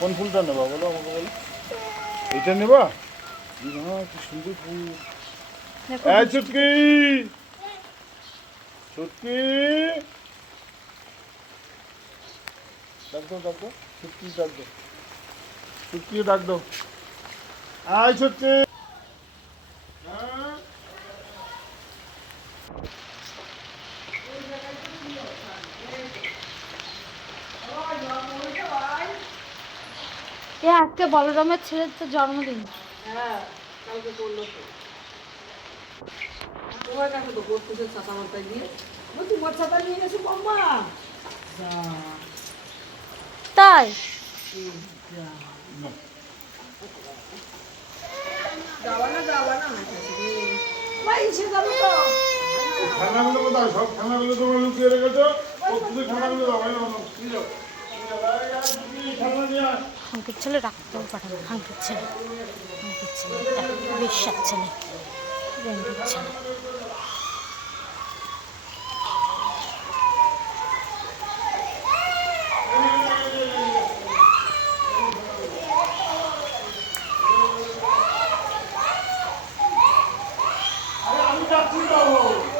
কোন ফুলটা নেবা বলো আমাকে বলো। এটা নেবা? কি সুন্দর ফুল। চুটকি। চুটকি। ডাক দাও ডাক দাও। চুটকি ডাক দাও। চুটকি ডাক দাও। আয় চুটকি। এ আজকে বলরামের ছেলের তো জন্মদিন। হ্যাঁ কালকে করল তো। তোমার কাছে তো করতেছে ছাতা মাথায় দিয়ে বলছি মোট ছাতা নিয়ে গেছি বম্মা তাই? যাওয়া না যাওয়া না ভাই এসে যাব তো। খানাগুলো কোথায়? সব খানাগুলো তোমরা লুকিয়ে রেখেছো? খানাগুলো দাও ভাই নাও যাও। খাঙ্কির ছেলে ডাক্তার পাঠাবো খাঙ্কির ছেলে। খাঙ্কির ছেলে বিশ্বাস ছেলে। রেন্ডির ছেলে। তো।